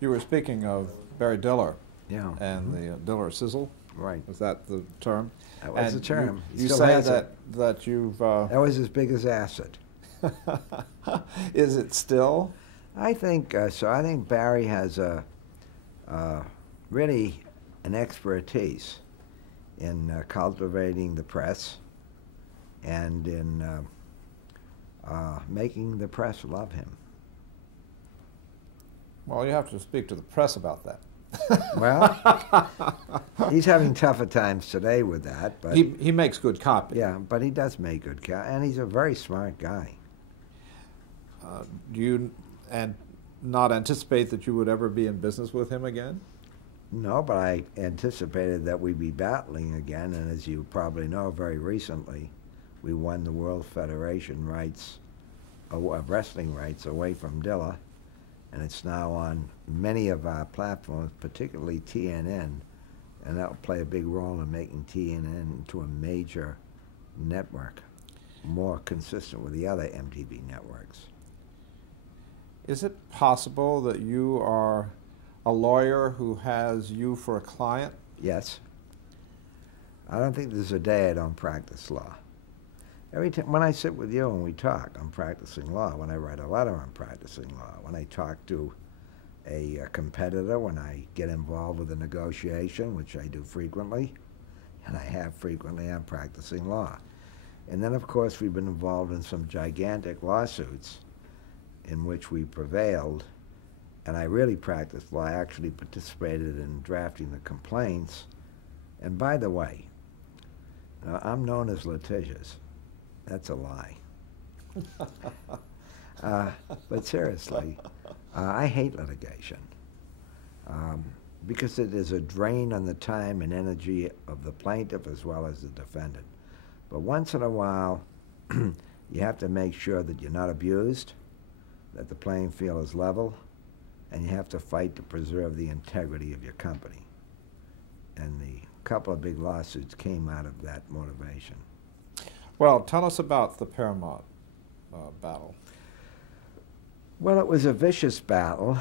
You were speaking of Barry Diller Yeah. and the Diller sizzle. Right. Was that the term? That was the term. He You still say has it. that you've. That was as big as acid. Is it still? I think so. I think Barry has a really an expertise in cultivating the press and in making the press love him. Well, you have to speak to the press about that. Well, he's having tougher times today with that, but he makes good copy. yeah, but he does make good copy, and he's a very smart guy. Do you not anticipate that you would ever be in business with him again? No, but I anticipated that we'd be battling again, and as you probably know, very recently, we won the World Federation rights, wrestling rights away from Dilla, and it's now on many of our platforms, particularly TNN, and that will play a big role in making TNN into a major network, more consistent with the other MTV networks. Is it possible that you are a lawyer who has you for a client? Yes. I don't think there's a day I don't practice law. Every time when I sit with you and we talk, I'm practicing law. When I write a letter, I'm practicing law. When I talk to a competitor, when I get involved with a negotiation, which I do frequently, and I have frequently, I'm practicing law. And then, of course, we've been involved in some gigantic lawsuits in which we prevailed, and I really practiced law. I actually participated in drafting the complaints. And by the way, I'm known as litigious. That's a lie. But seriously, I hate litigation because it is a drain on the time and energy of the plaintiff as well as the defendant. But once in a while, you have to make sure that you're not abused, that the playing field is level, and you have to fight to preserve the integrity of your company. And the couple of big lawsuits came out of that motivation. Well, tell us about the Paramount battle. Well, it was a vicious battle.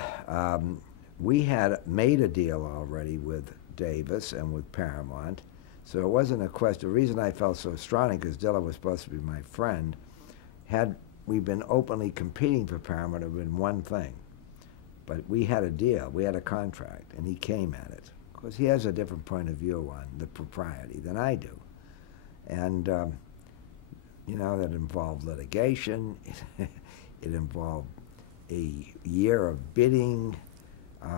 We had made a deal already with Davis and with Paramount, so it wasn't a question. The reason I felt so strongly, because Dilla was supposed to be my friend, had we been openly competing for Paramount, it would have been one thing. But we had a deal, we had a contract, and he came at it. Of course, he has a different point of view on the propriety than I do. And, you know, that involved litigation, it involved a year of bidding. We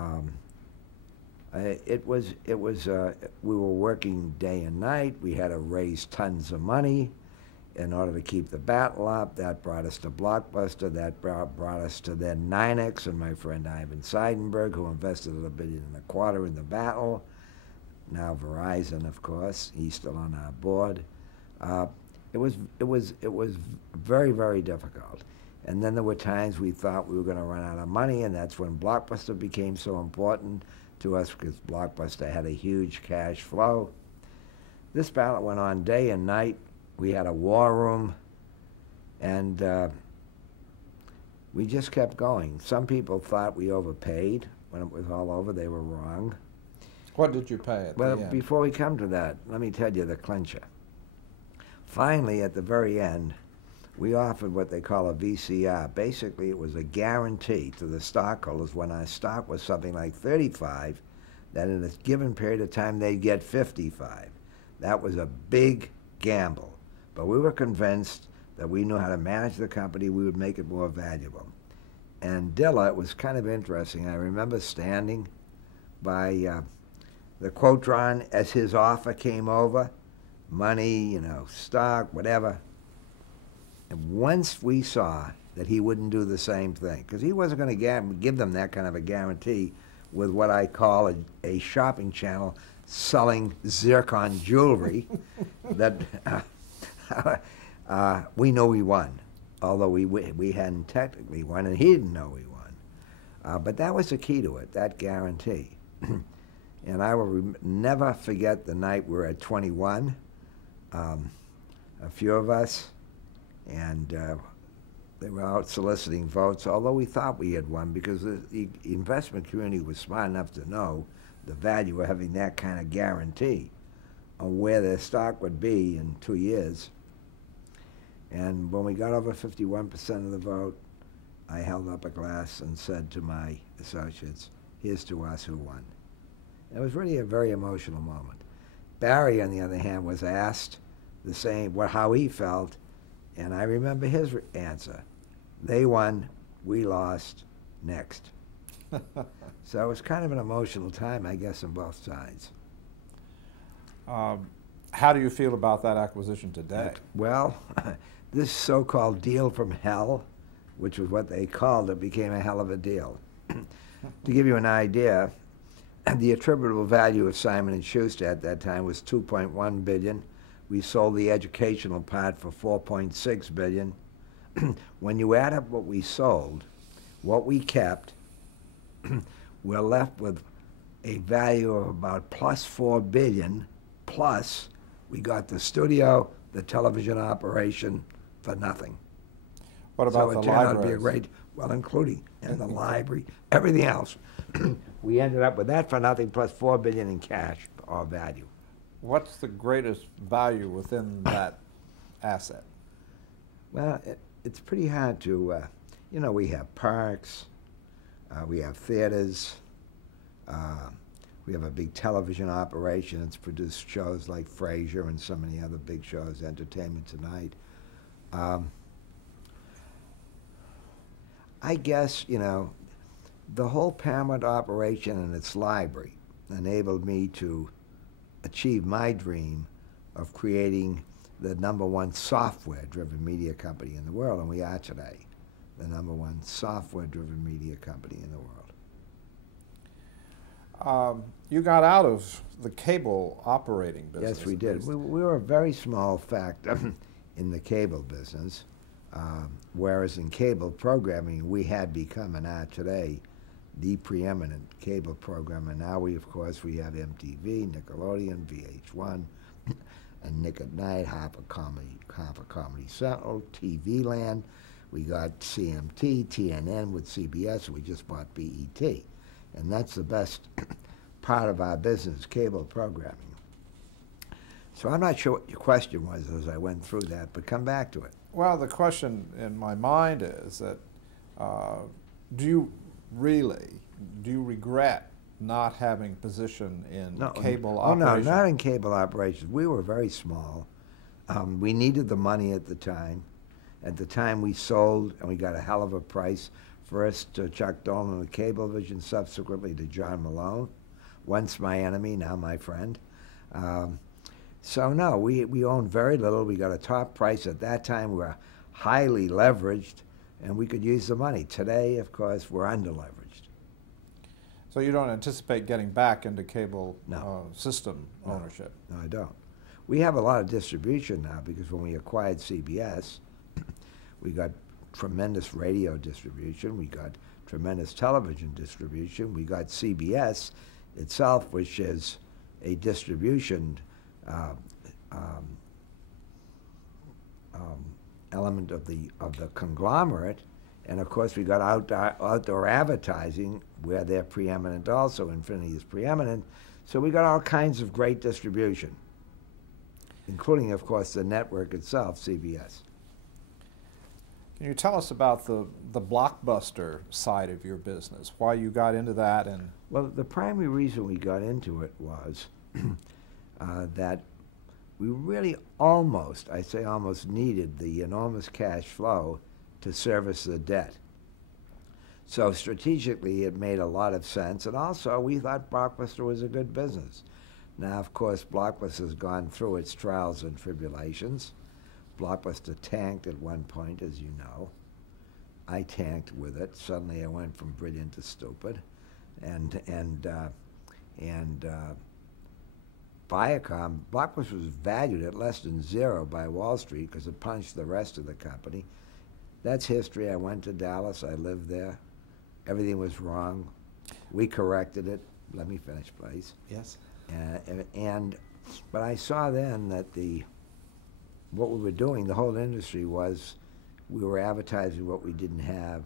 were working day and night. We had to raise tons of money in order to keep the battle up. That brought us to Blockbuster. That brought us to then Ninex and my friend Ivan Seidenberg, who invested $1.25 billion in the battle. Now Verizon, of course, he's still on our board. It was very, very difficult. And then there were times we thought we were going to run out of money, and that's when Blockbuster became so important to us, because Blockbuster had a huge cash flow. This battle went on day and night. We had a war room, and we just kept going. Some people thought we overpaid. When it was all over, they were wrong. What did you pay at the end? Before we come to that, let me tell you the clincher. Finally, at the very end, we offered what they call a VCR. Basically, it was a guarantee to the stockholders when our stock was something like 35, that in a given period of time they'd get 55. That was a big gamble. But we were convinced that we knew how to manage the company, we would make it more valuable. And Dilla, it was kind of interesting. I remember standing by the Quotron as his offer came over, money, you know, stock, whatever. And once we saw that he wouldn't do the same thing, because he wasn't going to give them that kind of a guarantee with what I call a shopping channel selling zircon jewelry, that we know we won, although we hadn't technically won, and he didn't know we won. But that was the key to it, that guarantee. And I will never forget the night we were at 21, a few of us, and They were out soliciting votes, although we thought we had won because the investment community was smart enough to know the value of having that kind of guarantee on where their stock would be in 2 years. And when we got over 51% of the vote, I held up a glass and said to my associates, "Here's to us who won." It was really a very emotional moment. Barry, on the other hand, was asked the same, how he felt, and I remember his answer. They won, we lost, next. So it was kind of an emotional time, I guess, on both sides. How do you feel about that acquisition today? Well, this so-called deal from hell, which was what they called it, became a hell of a deal. To give you an idea, the attributable value of Simon & Schuster at that time was $2.1 billion. We sold the educational part for $4.6 billion. When you add up what we sold, what we kept, we're left with a value of about plus $4 billion, plus we got the studio, the television operation for nothing. What about so the it turned out libraries? to be a great, well, including and the library, everything else. We ended up with that for nothing plus $4 billion in cash or value. What's the greatest value within that asset? Well, it's pretty hard to, we have parks, we have theaters, we have a big television operation that's produced shows like Frasier and so many other big shows, Entertainment Tonight. I guess, the whole Paramount operation and its library enabled me to achieve my dream of creating the #1 software-driven media company in the world, and we are today the #1 software-driven media company in the world. You got out of the cable operating business. Yes, we did. We were a very small factor in the cable business, whereas in cable programming, we had become and are today the preeminent cable programmer. Now we have MTV, Nickelodeon, VH1, and Nick at Night, half a Comedy Central, TV Land. We got CMT, TNN with CBS, and we just bought BET. And that's the best part of our business, cable programming. So I'm not sure what your question was as I went through that, but come back to it. Well, the question in my mind is that do you regret not having position in cable operations? No, not in cable operations. We were very small. We needed the money at the time. At the time we sold, and we got a hell of a price, first to Chuck Dolan of Cablevision, subsequently to John Malone, once my enemy, now my friend. So no, we owned very little. We got a top price. At that time we were highly leveraged, and we could use the money. Today, of course, we're under-leveraged. So you don't anticipate getting back into cable No. system ownership? No, I don't. We have a lot of distribution now because when we acquired CBS, we got tremendous radio distribution. We got tremendous television distribution. We got CBS itself, which is a distribution element of the conglomerate. And of course, we got outdoor advertising, where they're preeminent also. Infinity is preeminent. So we got all kinds of great distribution, including, of course, the network itself, CBS. Can you tell us about the blockbuster side of your business, why you got into that? And well, the primary reason we got into it was that we really almost, I say almost, needed the enormous cash flow to service the debt. So strategically, it made a lot of sense, and also we thought Blockbuster was a good business. Now, of course, Blockbuster has gone through its trials and tribulations. Blockbuster tanked at one point, as you know. I tanked with it. Suddenly, I went from brilliant to stupid, and Viacom, Blockbuster was valued at less than zero by Wall Street because it punched the rest of the company. That's history. I went to Dallas. I lived there. Everything was wrong. We corrected it. Let me finish, please. yes, But I saw then that what we were doing, the whole industry, was we were advertising what we didn't have,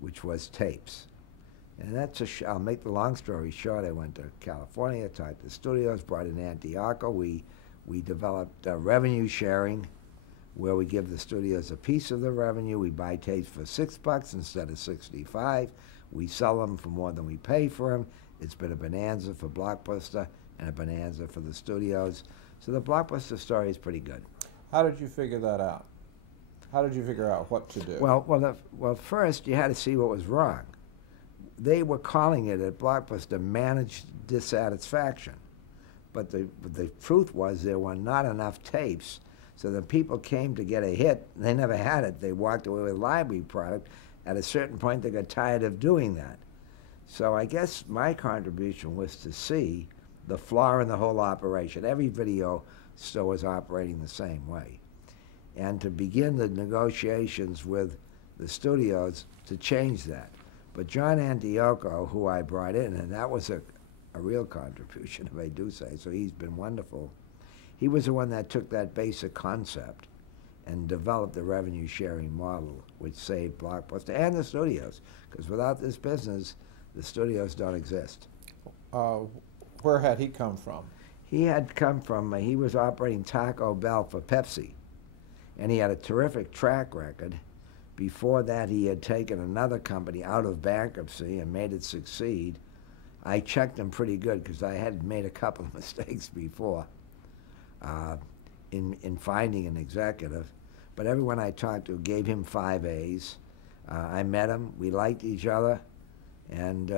which was tapes. And that's I'll make the long story short. I went to California, talked to studios, brought in Antioco. We developed revenue sharing, where we give the studios a piece of the revenue. We buy tapes for $6 instead of 65. We sell them for more than we pay for them. It's been a bonanza for Blockbuster and a bonanza for the studios. So the Blockbuster story is pretty good. How did you figure that out? How did you figure out what to do? Well, first you had to see what was wrong. They were calling it at Blockbuster managed dissatisfaction. But the truth was there were not enough tapes, so the people came to get a hit. They never had it. They walked away with library product. At a certain point, they got tired of doing that. So I guess my contribution was to see the flaw in the whole operation. Every video store was operating the same way. And to begin the negotiations with the studios to change that. But John Antioco, who I brought in, and that was a real contribution, if I do say so, he's been wonderful. He was the one that took that basic concept and developed the revenue sharing model, which saved Blockbuster and the studios, because without this business, the studios don't exist. Where had he come from? He had come from, he was operating Taco Bell for Pepsi, and he had a terrific track record. Before that, he had taken another company out of bankruptcy and made it succeed. I checked him pretty good because I had made a couple of mistakes before in finding an executive. But everyone I talked to gave him 5 A's. I met him, we liked each other, and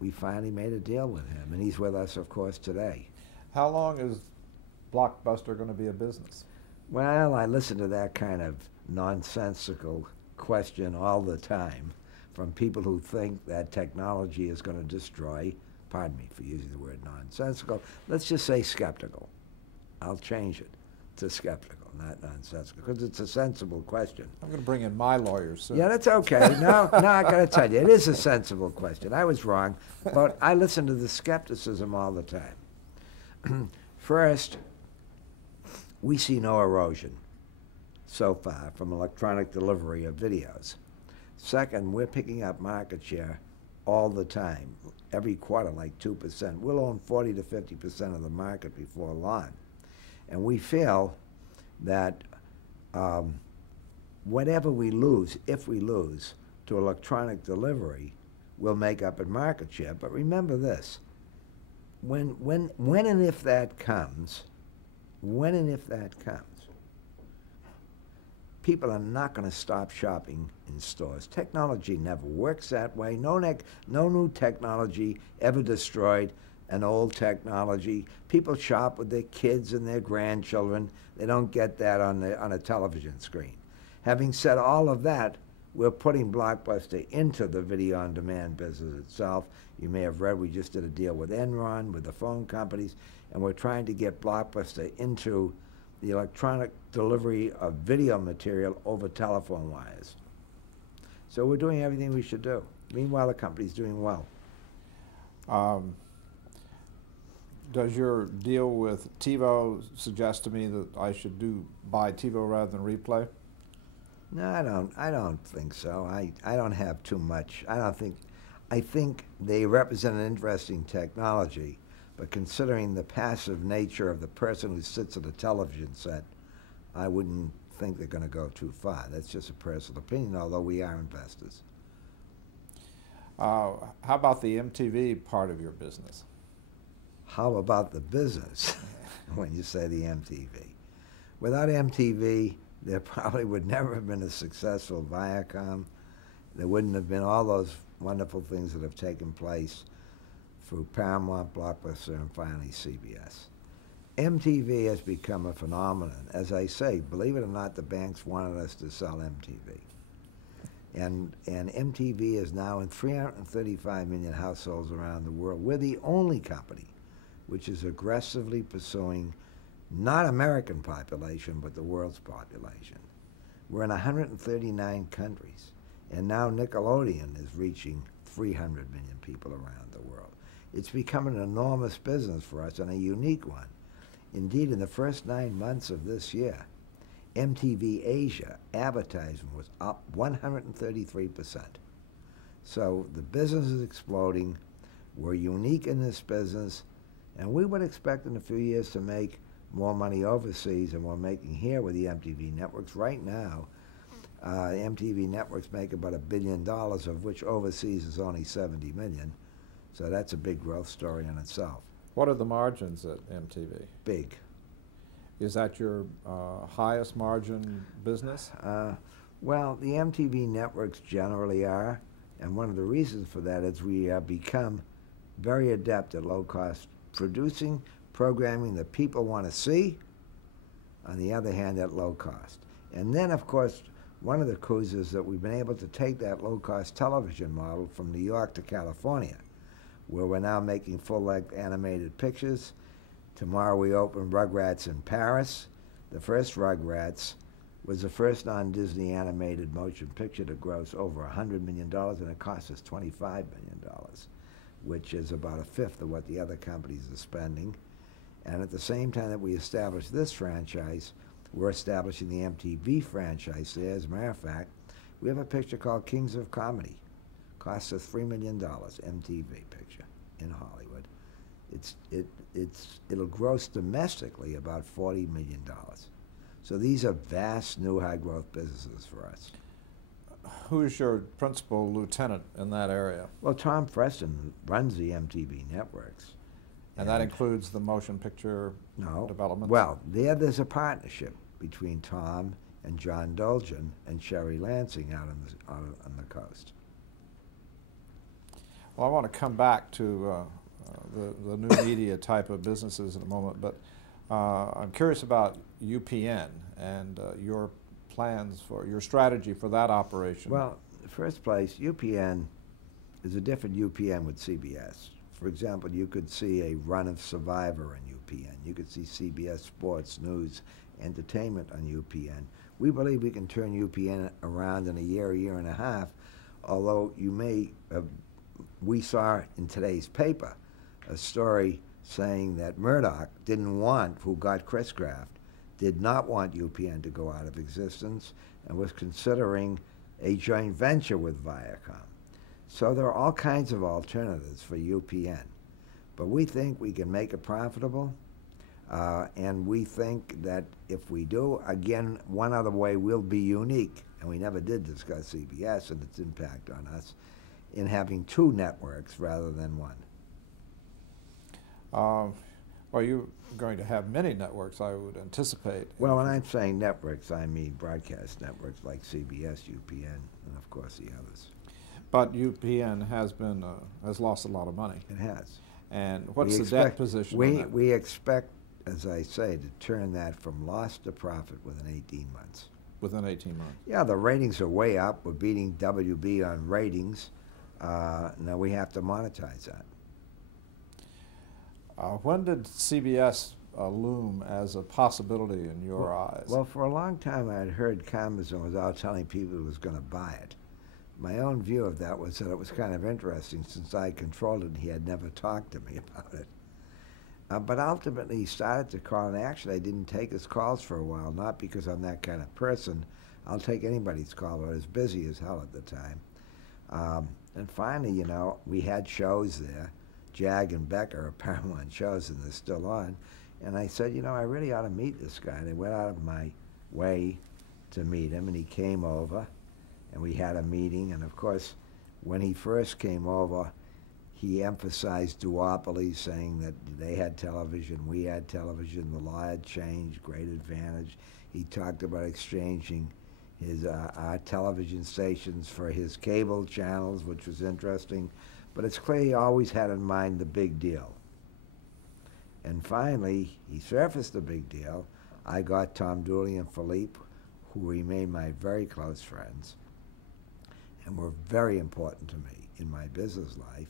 we finally made a deal with him. And he's with us, of course, today. How long is Blockbuster going to be a business? Well, I listen to that kind of nonsensical question all the time from people who think that technology is going to destroy, pardon me for using the word nonsensical, let's just say skeptical. I'll change it to skeptical, not nonsensical, because it's a sensible question. I'm going to bring in my lawyers soon. Yeah, that's okay. No, I got to tell you, it is a sensible question. I was wrong, but I listen to the skepticism all the time. First, we see no erosion so far from electronic delivery of videos. Second, we're picking up market share all the time, every quarter like 2%. We'll own 40 to 50% of the market before long. And we feel that whatever we lose, if we lose, to electronic delivery, we'll make up in market share. But remember this, when and if that comes, people are not going to stop shopping in stores. Technology never works that way. No new technology ever destroyed an old technology. People shop with their kids and their grandchildren. They don't get that on a television screen. Having said all of that, we're putting Blockbuster into the video-on-demand business itself. You may have read we just did a deal with Enron, with the phone companies, and we're trying to get Blockbuster into the electronic delivery of video material over telephone wires. So we're doing everything we should do. Meanwhile, the company's doing well. Does your deal with TiVo suggest to me that I should buy TiVo rather than Replay? No, I don't think so. I don't have too much. I think they represent an interesting technology, but considering the passive nature of the person who sits at a television set, I wouldn't think they're going to go too far. That's just a personal opinion, although we are investors. How about the MTV part of your business? How about the business, when you say the MTV? Without MTV, there probably would never have been a successful Viacom. There wouldn't have been all those wonderful things that have taken place through Paramount, Blockbuster, and finally CBS. MTV has become a phenomenon. As I say, believe it or not, the banks wanted us to sell MTV. And MTV is now in 335 million households around the world. We're the only company which is aggressively pursuing not American population, but the world's population. We're in 139 countries, and now Nickelodeon is reaching 300 million people around the world. It's become an enormous business for us and a unique one. Indeed, in the first 9 months of this year, MTV Asia advertising was up 133%. So the business is exploding. We're unique in this business, and we would expect in a few years to make more money overseas than we're making here with the MTV networks. Right now, MTV networks make about $1 billion, of which overseas is only 70 million. So that's a big growth story in itself. What are the margins at MTV? Big. Is that your highest margin business? Well, the MTV networks generally are, and one of the reasons for that is we have become very adept at low-cost producing programming that people want to see, on the other hand, at low cost. And then, of course, one of the coups is that we've been able to take that low-cost television model from New York to California, where we're now making full-length animated pictures. Tomorrow we open Rugrats in Paris. The first Rugrats was the first non-Disney animated motion picture to gross over $100 million, and it cost us $25 million, which is about a fifth of what the other companies are spending. And at the same time that we establish this franchise, we're establishing the MTV franchise there. As a matter of fact, we have a picture called Kings of Comedy. Cost us $3 million, MTV picture in Hollywood. It'll gross domestically about $40 million. So these are vast, new, high-growth businesses for us. Who is your principal lieutenant in that area? Well, Tom Preston runs the MTV networks. And that includes the motion picture development? Well, there's a partnership between Tom and John Dolgen and Sherry Lansing out on the coast. Well, I want to come back to the new media type of businesses in a moment, but I'm curious about UPN and your plans for your strategy for that operation. Well, in the first place, UPN is a different UPN with CBS. For example, you could see a run of Survivor on UPN. You could see CBS Sports, News, Entertainment on UPN. We believe we can turn UPN around in a year and a half, although we saw in today's paper a story saying that Murdoch who got Chris Kraft, did not want UPN to go out of existence and was considering a joint venture with Viacom. So there are all kinds of alternatives for UPN. But we think we can make it profitable, and we think that if we do, again, one other way will be unique, and we never did discuss CBS and its impact on us, in having two networks rather than one. Well, you're going to have many networks, I would anticipate. Well, when I'm saying networks, I mean broadcast networks like CBS, UPN, and of course the others. But UPN has lost a lot of money. It has. And what's the debt position on that? We expect, as I say, to turn that from loss to profit within 18 months. Within 18 months? Yeah, the ratings are way up. We're beating WB on ratings. Now we have to monetize that. When did CBS loom as a possibility in your eyes? Well, for a long time I had heard Commerson was out telling people he was going to buy it. My own view of that was that it was kind of interesting since I controlled it and he had never talked to me about it. But ultimately he started to call, and actually I didn't take his calls for a while, not because I'm that kind of person. I'll take anybody's call, but I was busy as hell at the time. And finally, you know, we had shows there. Jag and Becker are Paramount shows, and they're still on. And I said, you know, I really ought to meet this guy. And I went out of my way to meet him, and he came over, and we had a meeting. And of course, when he first came over, he emphasized duopoly, saying that they had television, we had television, the law had changed, great advantage. He talked about exchanging our television stations for his cable channels, which was interesting. But it's clear he always had in mind the big deal. And finally, he surfaced the big deal. I got Tom Dooley and Philippe, who remain my very close friends, and were very important to me in my business life.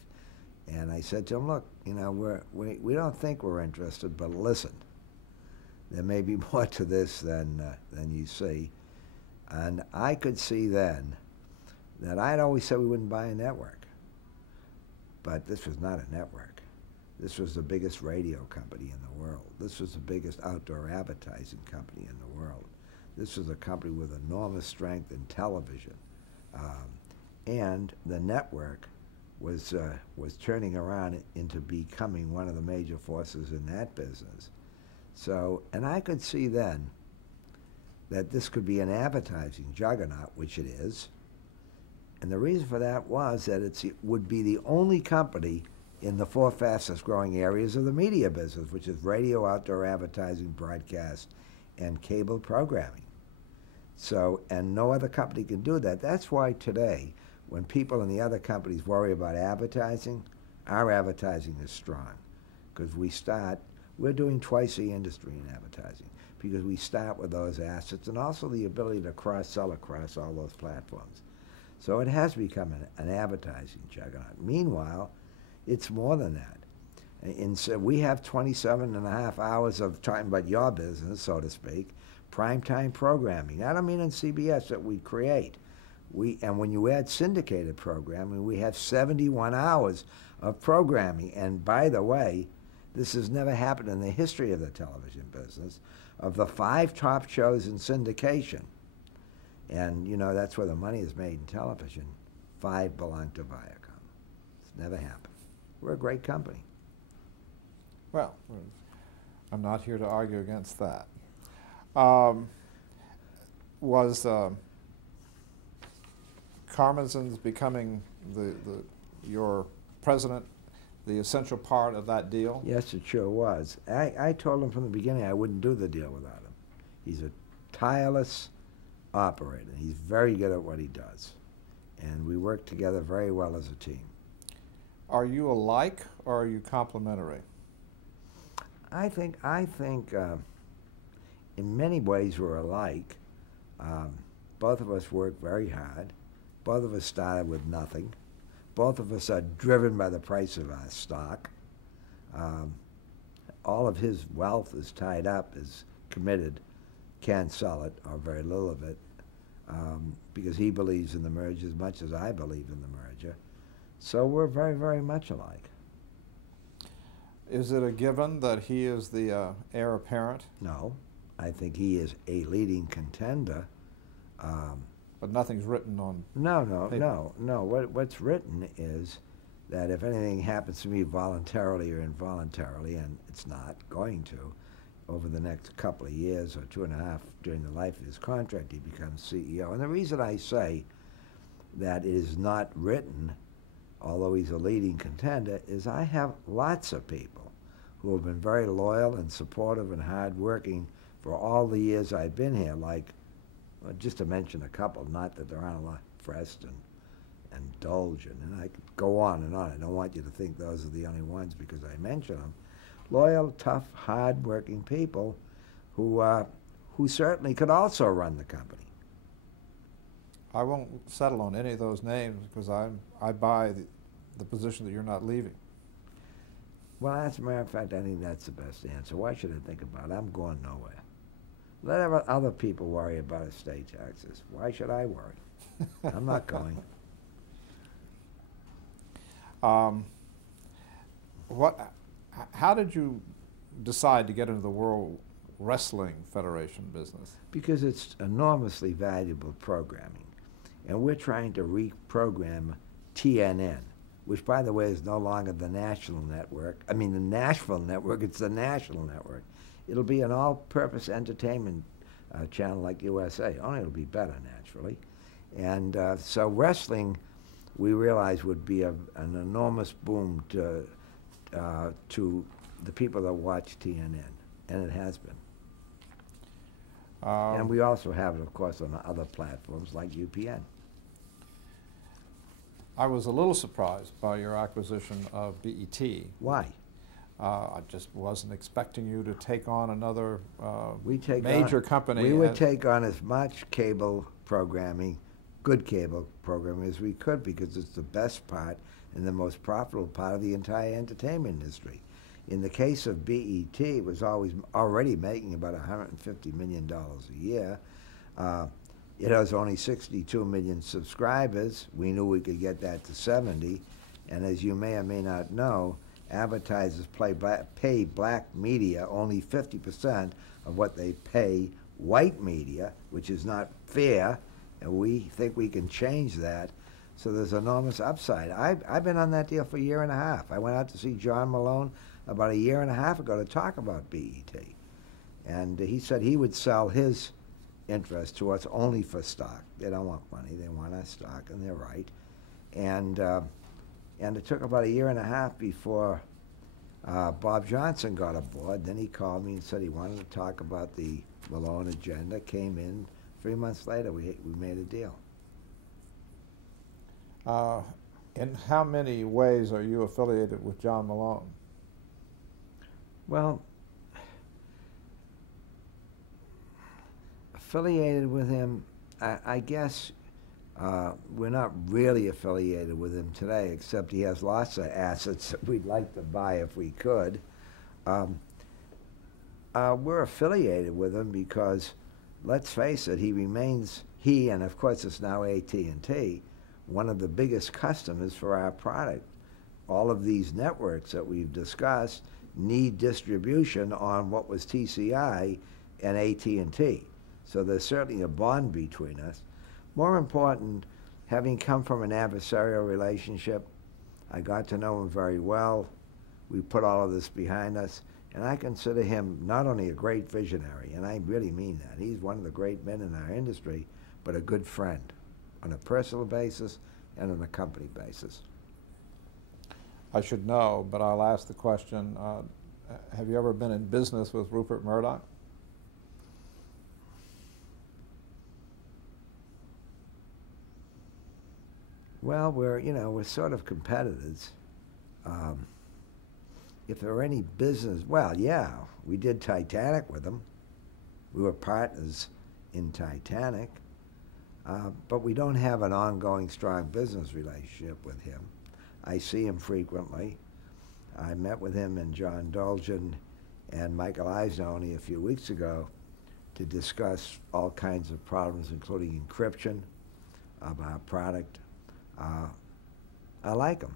And I said to him, look, you know, we don't think we're interested, but listen, there may be more to this than you see. And I could see then that I'd always said we wouldn't buy a network. But this was not a network. This was the biggest radio company in the world. This was the biggest outdoor advertising company in the world. This was a company with enormous strength in television. And the network was turning around into becoming one of the major forces in that business. So, and I could see then that this could be an advertising juggernaut, which it is. And the reason for that was that it would be the only company in the four fastest growing areas of the media business, which is radio, outdoor advertising, broadcast, and cable programming. So, and no other company can do that. That's why today, when people in the other companies worry about advertising, our advertising is strong. Because we're doing twice the industry in advertising, because we start with those assets and also the ability to cross-sell across all those platforms. So it has become an advertising juggernaut. Meanwhile, it's more than that. And so we have 27.5 hours of time about your business, so to speak, primetime programming. I don't mean in CBS that we create. And when you add syndicated programming, we have 71 hours of programming. And by the way, this has never happened in the history of the television business. Of the 5 top shows in syndication, and you know that's where the money is made in television, 5 belong to Viacom. It's never happened. We're a great company. Well, I'm not here to argue against that. Was Karmazin's becoming your president the essential part of that deal? Yes, it sure was. I told him from the beginning I wouldn't do the deal without him. He's a tireless operator. He's very good at what he does. And we work together very well as a team. Are you alike or are you complementary? I think in many ways we're alike. Both of us work very hard. Both of us started with nothing. Both of us are driven by the price of our stock. All of his wealth is tied up, is committed, can't sell it, or very little of it, because he believes in the merger as much as I believe in the merger. So we're very, very much alike. Is it a given that he is the heir apparent? No. I think he is a leading contender. But nothing's written on No. What's written is that if anything happens to me voluntarily or involuntarily, and it's not going to, over the next couple of years or 2.5 during the life of his contract, he becomes CEO. And the reason I say that it is not written, although he's a leading contender, is I have lots of people who have been very loyal and supportive and hardworking for all the years I've been here, like, well, just to mention a couple, not that there aren't a lot, Freston and Dolgen, and I could go on and on. I don't want you to think those are the only ones because I mention them. Loyal, tough, hard-working people who certainly could also run the company. I won't settle on any of those names because I buy the position that you're not leaving. Well, as a matter of fact, I think that's the best answer. Why should I think about it? I'm going nowhere. Let other people worry about estate taxes. Why should I worry? I'm not going. How did you decide to get into the World Wrestling Federation business? Because it's enormously valuable programming. And we're trying to reprogram TNN, which, by the way, is no longer the national network. I mean, the Nashville network, it's the national network. It'll be an all-purpose entertainment channel like USA, only it'll be better, naturally. And so wrestling, we realized, would be an enormous boom to the people that watch TNN, and it has been. And we also have it, of course, on other platforms like UPN. I was a little surprised by your acquisition of BET. Why? I just wasn't expecting you to take on another major company. We would take on as much cable programming, good cable programming, as we could, because it's the best part and the most profitable part of the entire entertainment industry. In the case of BET, it was already making about $150 million a year. It has only 62 million subscribers. We knew we could get that to 70. And as you may or may not know, advertisers pay black media only 50% of what they pay white media, which is not fair, and we think we can change that. So there's enormous upside. I've been on that deal for a year and a half. I went out to see John Malone about a year and a half ago to talk about BET. And he said he would sell his interest to us only for stock. They don't want money, they want our stock, and they're right. And it took about a year and a half before Bob Johnson got aboard. Then he called me and said he wanted to talk about the Malone agenda. Came in 3 months later, we made a deal. In how many ways are you affiliated with John Malone? Well, affiliated with him, I guess we're not really affiliated with him today, except he has lots of assets that we'd like to buy if we could. We're affiliated with him because, let's face it, he remains, and of course it's now AT&T, one of the biggest customers for our product. All of these networks that we've discussed need distribution on what was TCI and AT&T. So there's certainly a bond between us. More important, having come from an adversarial relationship, I got to know him very well. We put all of this behind us, and I consider him not only a great visionary, and I really mean that. He's one of the great men in our industry, but a good friend on a personal basis and on a company basis. I should know, but I'll ask the question, have you ever been in business with Rupert Murdoch? Well, we're sort of competitors. If there were any business, well, yeah, we did Titanic with him. We were partners in Titanic, but we don't have an ongoing strong business relationship with him. I see him frequently. I met with him and John Dolgen and Michael Eisner only a few weeks ago to discuss all kinds of problems, including encryption of our product. I like him.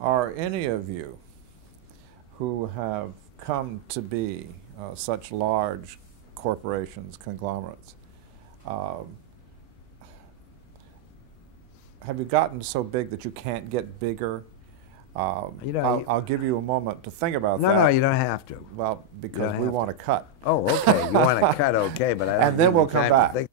Are any of you who have come to be such large corporations, conglomerates, have you gotten so big that you can't get bigger? I'll give you a moment to think about that. No, you don't have to. Well, because we want to cut. Oh, okay. You want to cut, okay, but I don't and then we'll come time back. To think